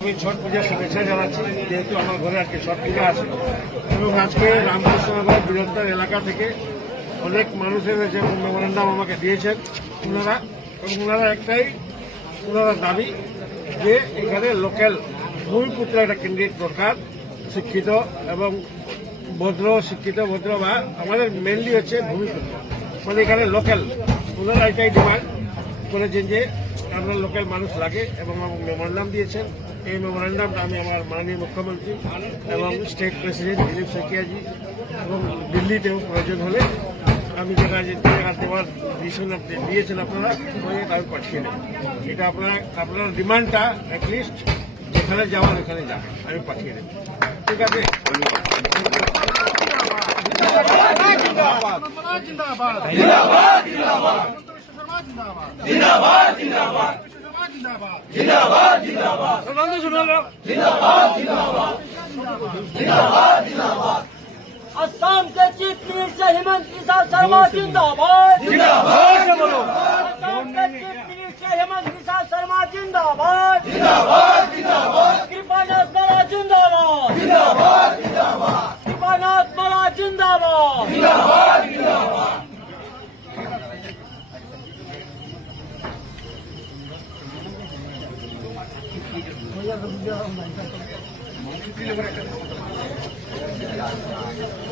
আমি ছট পূজার শুভেচ্ছা জানাচ্ছি, যেহেতু আমার ঘরে আজকে ছট পূজা আছে। এবং আজকে রামকৃষ্ণনগর বৃহত্তর এলাকা থেকে অনেক মানুষ এসেছে মেমোরেন্ডাম আমাকে দিয়েছেন। ওনারা, এবং ওনারা একটাই, ওনারা দাবি যে এখানে লোকাল ভূমিপুত্র একটা ক্যান্ডিডেট দরকার, শিক্ষিত এবং ভদ্র, শিক্ষিত, ভদ্র বা আমাদের মেনলি হচ্ছে ভূমিপুত্র মানে এখানে লোকাল ওনারা এটাই ডিমান্ড করেছেন যে আপনার লোকাল মানুষ লাগে এবং মেমোরেন্ডাম দিয়েছেন। এই মেমোরেন্ডামটা আমি আমার মাননীয় মুখ্যমন্ত্রী এবং স্টেট প্রেসিডেন্ট দিলীপ সেকিয়াজি এবং দিল্লিতেও প্রয়োজন হলে আমি যেটা যে জায়গা দেওয়ার ডিসিশন আপনি দিয়েছেন আপনারা ওই আমি পাঠিয়ে দেবো। এটা আপনারা আপনার ডিমান্ডটা অ্যাটলিস্ট যেখানে যাওয়ার ওখানে যাবেন আমি পাঠিয়ে দেবো। ঠিক আছে? असम के चीफ मिनिस्टर हेमंत किसान शर्मा जिंदाबाद असम के चीफ मिनिस्टर हेमंत किसान शर्मा जिंदाबाद कृपानाथ मला जिंदाबाद कृपानाथ मला जिंदाबाद ja Yeah, yeah, yeah.